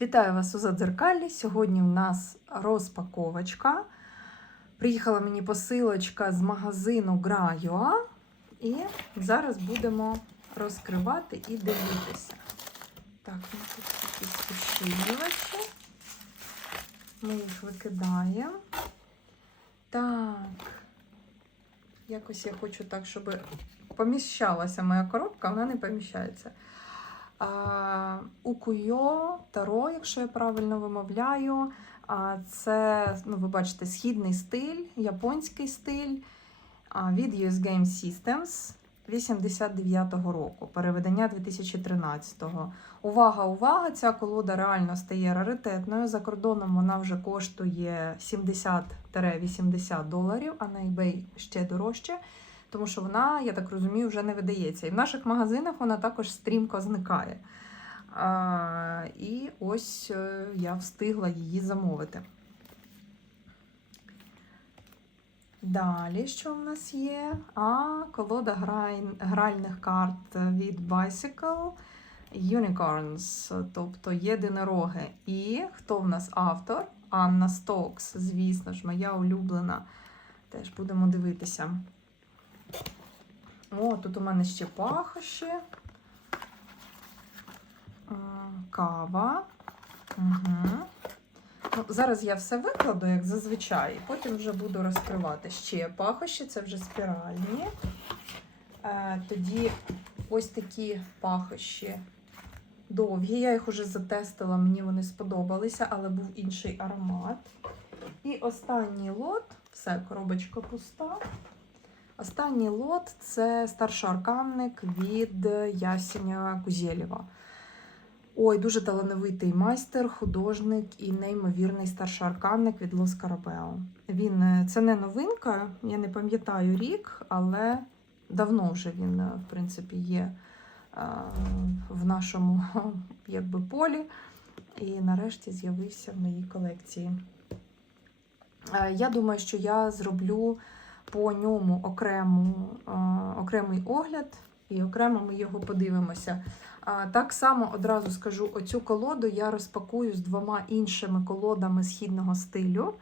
Вітаю вас у Задзеркалі. Сьогодні в нас розпаковочка. Приїхала мені посилочка з магазину Гра.ua і зараз будемо розкривати і дивитися. Так, ну тут якісь ущільнювачі. Ми їх викидаємо. Так. Якось я хочу так, щоб поміщалася моя коробка, вона не поміщається. Укуйо Таро, якщо я правильно вимовляю. Це, ну, ви бачите, східний стиль, японський стиль від US Game Systems 89-го року, переведення 2013-го. Увага, увага! Ця колода реально стає раритетною. За кордоном вона вже коштує 70-80 доларів, а на eBay ще дорожче. Тому що вона, я так розумію, вже не видається. І в наших магазинах вона також стрімко зникає. А, і ось е, я встигла її замовити. Далі, що в нас є? А, колода гральних карт від Bicycle Unicorns, тобто єдинороги. І хто в нас автор? Анна Стокс, звісно ж, моя улюблена. Теж будемо дивитися. О, тут у мене ще пахощі. Кава. Угу. Ну, зараз я все викладу, як зазвичай, і потім вже буду розкривати ще пахощі, це вже спіральні. Е, тоді ось такі пахощі довгі. Я їх уже затестила, мені вони сподобалися, але був інший аромат. І останній лот, все, коробочка пуста. Останній лот це старший арканник від Ясеня Кузєлєва. Ой, дуже талановитий майстер, художник і неймовірний старший арканник від Лос Карабео. Він е, це не новинка, я не пам'ятаю рік, але давно вже він, е, в принципі, є е, в нашому якби, полі. І нарешті з'явився в моїй колекції. Я думаю, що я зроблю по ньому окрему, е, окремий огляд, і окремо ми його подивимося. Так само одразу скажу: оцю колоду я розпакую з двома іншими колодами східного стилю.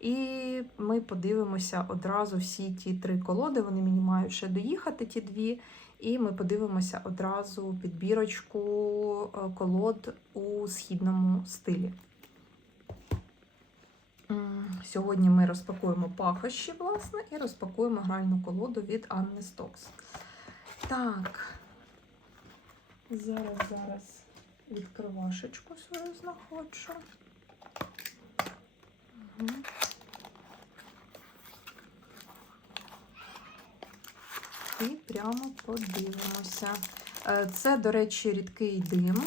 І ми подивимося одразу всі ті три колоди. Вони мені мають ще доїхати, ті дві. І ми подивимося одразу підбірочку е, колод у східному стилі. Сьогодні ми розпакуємо пахощі, власне, і розпакуємо гральну колоду від Анни Стокс. Так. Зараз, зараз відкривашечку свою знаходжу. Угу. І прямо подивимося. Е, Це, до речі, рідкий дим.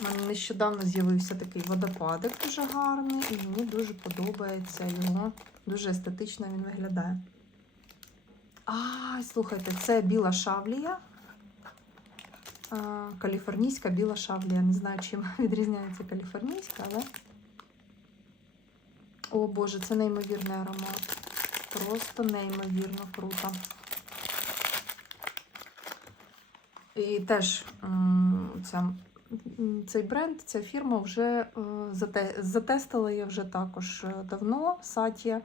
У мене нещодавно з'явився такий водопадик дуже гарний, і мені дуже подобається його. Дуже естетично він виглядає. А, слухайте, це біла шавлія. Каліфорнійська біла шавлія. Не знаю, чим відрізняється каліфорнійська, але. О Боже, це неймовірний аромат. Просто неймовірно круто. І теж ця, цей бренд, ця фірма вже е, зате, затестила я вже також е, давно Сатія.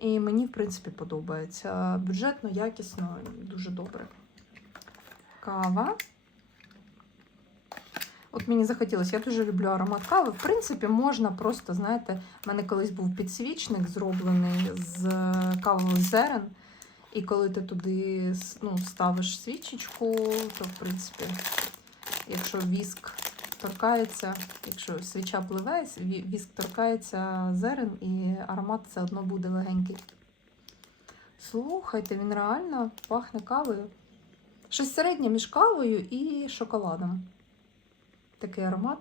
І мені, в принципі, подобається. Бюджетно, якісно, дуже добре. Кава. От мені захотілося, я дуже люблю аромат кави. В принципі, можна просто, знаєте, в мене колись був підсвічник зроблений з кавових зерен. І коли ти туди ну, ставиш свічечку, то, в принципі, якщо віск торкається, якщо свіча пливе, віск торкається зерен, і аромат все одно буде легенький. Слухайте, він реально пахне кавою. Щось середнє між кавою і шоколадом. Такий аромат.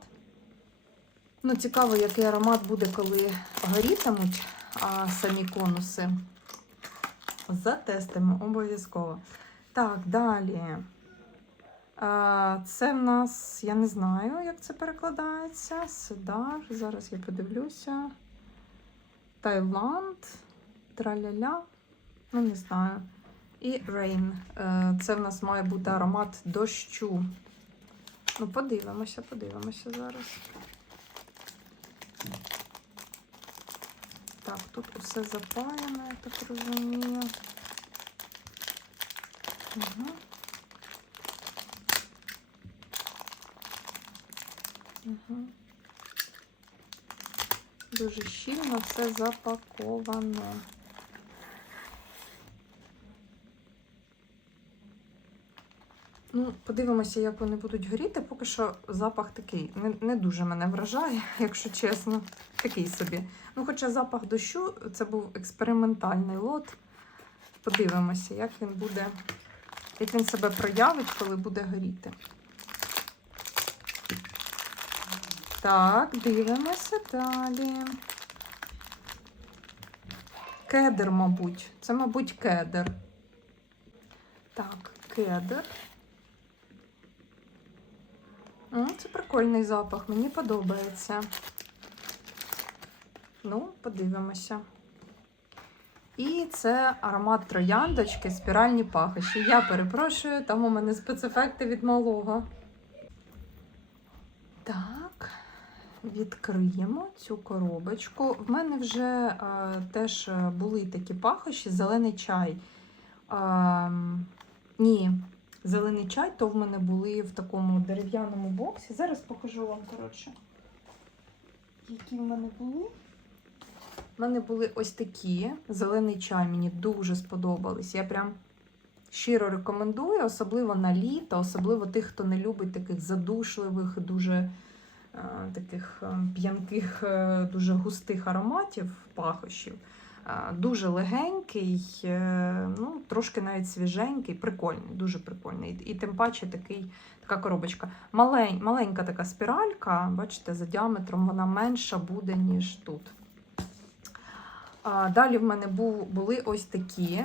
Ну, цікаво, який аромат буде, коли горітимуть а, самі конуси. Затестимо обов'язково. Так, далі. Це в нас, я не знаю, як це перекладається. Седар. Зараз я подивлюся. Таїланд. Траляля. Ну, не знаю. І Rain. Е, Це в нас має бути аромат дощу. Ну, подивимося, подивимося зараз. Так, тут усе запаяно, я так розумію. Угу. Угу. Дуже щільно все запаковано. Ну, подивимося, як вони будуть горіти. Поки що запах такий не, не дуже мене вражає, якщо чесно. Такий собі. Ну, хоча запах дощу це був експериментальний лот. Подивимося, як він буде, як він себе проявить, коли буде горіти. Так, дивимося далі. Кедр, мабуть. Це, мабуть, кедр. Так, кедр. М, Це прикольний запах, мені подобається. Ну, подивимося. І це аромат трояндочки, спіральні пахощі. Я перепрошую, там у мене спецефекти від малого. Так, відкриємо цю коробочку. В мене вже е, теж е, були такі пахощі, зелений чай. Е, ні, зелений чай, то в мене були в такому дерев'яному боксі. Зараз покажу вам, коротше, які в мене були. У мене були ось такі. Зелений чай мені дуже сподобались. Я прям щиро рекомендую, особливо на літо, особливо тих, хто не любить таких задушливих, дуже таких е, п'янких, е, дуже густих ароматів, пахощів. Е, Дуже легенький, е, ну, трошки навіть свіженький, прикольний, дуже прикольний. І тим паче такий, така коробочка. Малень, маленька така спіралька, бачите, за діаметром вона менша буде, ніж тут. Далі в мене був, були ось такі.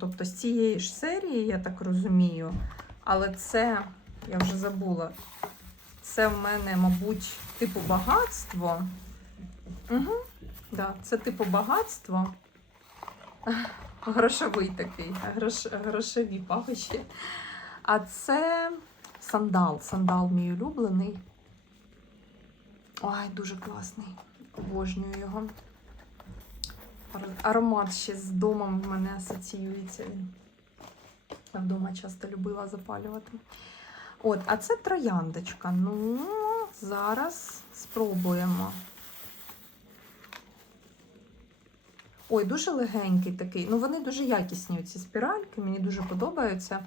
Тобто з цієї ж серії, я так розумію. Але це, я вже забула, це в мене, мабуть, типу багатство. Угу. Да, це типу багатство. Грошовий такий, грош, грошові пахощі. А це сандал. Сандал мій улюблений. Ой, дуже класний. Обожнюю його. Аромат ще з домом в мене асоціюється. Я вдома часто любила запалювати. От, а це трояндочка. Ну, зараз спробуємо. Ой, дуже легенький такий. Ну, вони дуже якісні, ці спіральки, мені дуже подобаються.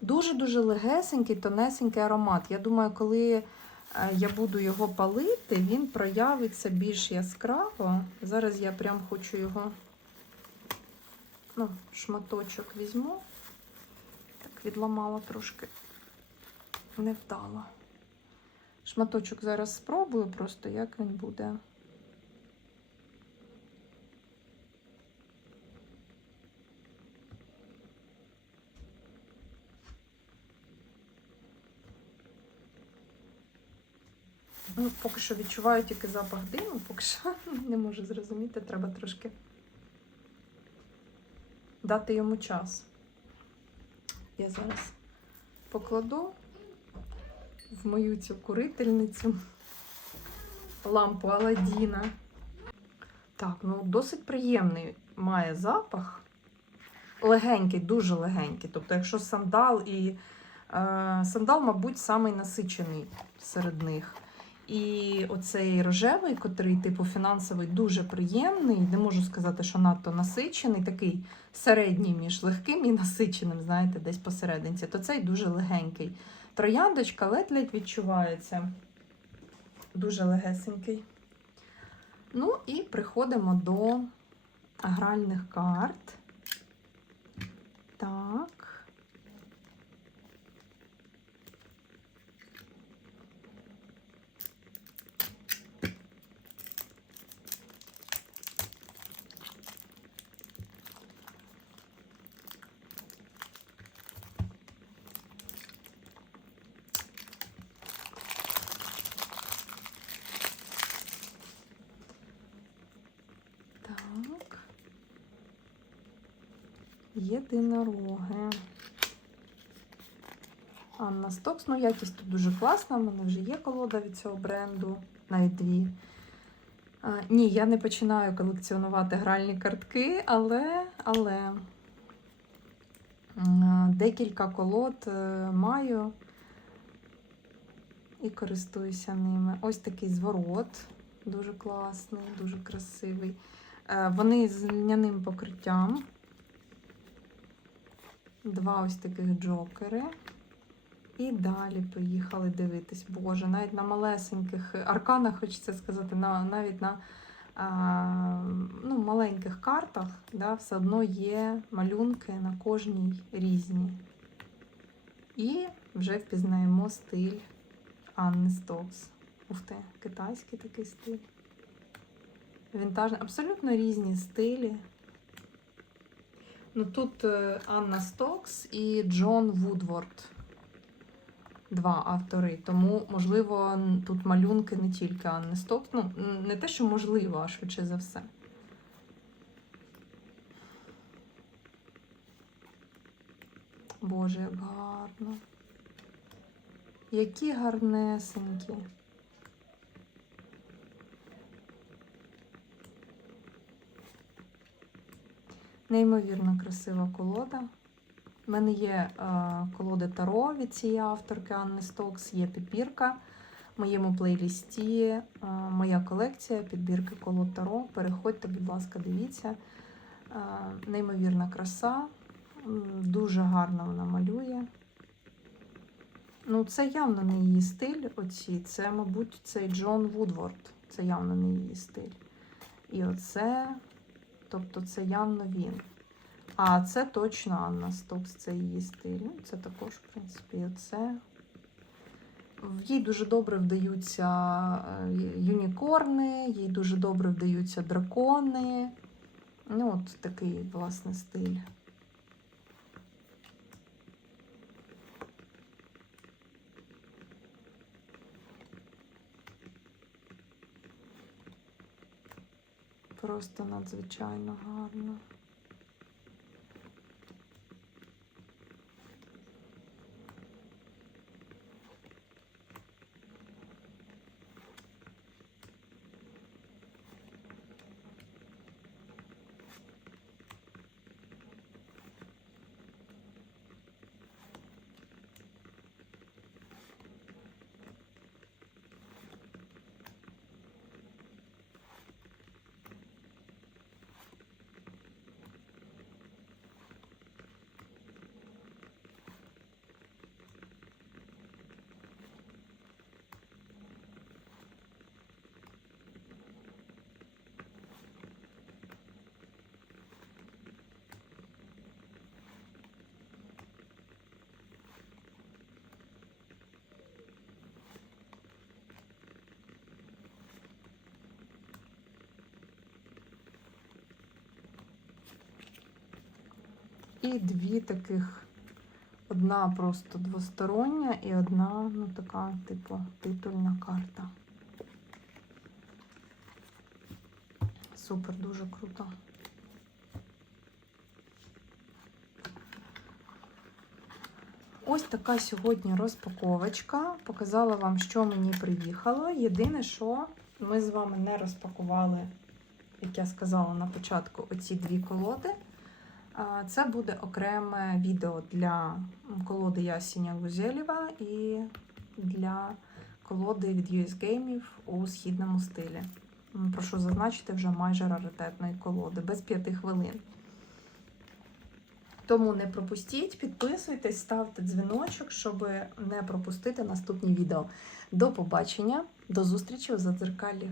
Дуже-дуже легесенький, тонесенький аромат. Я думаю, коли е, я буду його палити, він проявиться більш яскраво. Зараз я прям хочу його, ну, шматочок візьму. Відламала трошки. Невдало. Шматочок зараз спробую просто, як він буде. Ну, поки що відчуваю тільки запах диму, поки що не можу зрозуміти, треба трошки дати йому час. Я зараз покладу в мою цю курительницю лампу Аладдіна. Так, ну досить приємний має запах. Легенький, дуже легенький. Тобто, якщо сандал і е, сандал, мабуть, самий насичений серед них. І оцей рожевий, котрий, типу, фінансовий, дуже приємний. Не можу сказати, що надто насичений, такий середній між легким і насиченим, знаєте, десь посерединці. То цей дуже легенький. Трояндочка ледь-ледь відчувається. Дуже легесенький. Ну і приходимо до гральних карт. Так. Так. Єдинороги. Анна Стокс. Ну, якість тут дуже класна. У мене вже є колода від цього бренду, навіть дві. А, ні, я не починаю колекціонувати гральні картки, але, але м, декілька колод е, маю і користуюся ними. Ось такий зворот, дуже класний, дуже красивий. Е, Вони з льняним покриттям. Два ось таких джокери. І далі поїхали дивитись. Боже, навіть на малесеньких арканах, хочеться сказати, на, навіть на а, ну, маленьких картах да, все одно є малюнки на кожній різні. І вже впізнаємо стиль Анни Стокс. Ух ти, китайський такий стиль. Вінтажний, абсолютно різні стилі. Ну, тут е, Анна Стокс і Джон Вудворд. Два автори. Тому, можливо, тут малюнки не тільки Анни Стокс. Ну, не те, що можливо, а швидше за все. Боже, як гарно. Які гарнесенькі. Неймовірно красива колода. У мене є е, колоди Таро від цієї авторки Анни Стокс, є підбірка. В моєму плейлісті е, моя колекція підбірки колод Таро. Переходьте, будь ласка, дивіться. Е, неймовірна краса, дуже гарно вона малює. Ну, це явно не її стиль. Оці. Це, мабуть, цей Джон Вудворд. Це явно не її стиль. І оце, тобто, це явно він. А це точно Анна Стокс, це її стиль. Ну, Це також, в принципі, це. їй дуже добре вдаються е, юнікорни, їй дуже добре вдаються дракони. Ну, от такий, власне, стиль. Просто надзвичайно гарно. І дві таких. Одна просто двостороння і одна, ну, така, типу, титульна карта. Супер, дуже круто. Ось така сьогодні розпаковочка. Показала вам, що мені приїхало. Єдине, що ми з вами не розпакували, як я сказала на початку, оці дві колоди. Це буде окреме відео для колоди Ясіня Гузєлєва і для колоди від US Games у східному стилі. Прошу зазначити вже майже раритетної колоди, без п'яти хвилин. Тому не пропустіть, підписуйтесь, ставте дзвіночок, щоб не пропустити наступні відео. До побачення, до зустрічі у задзеркалі.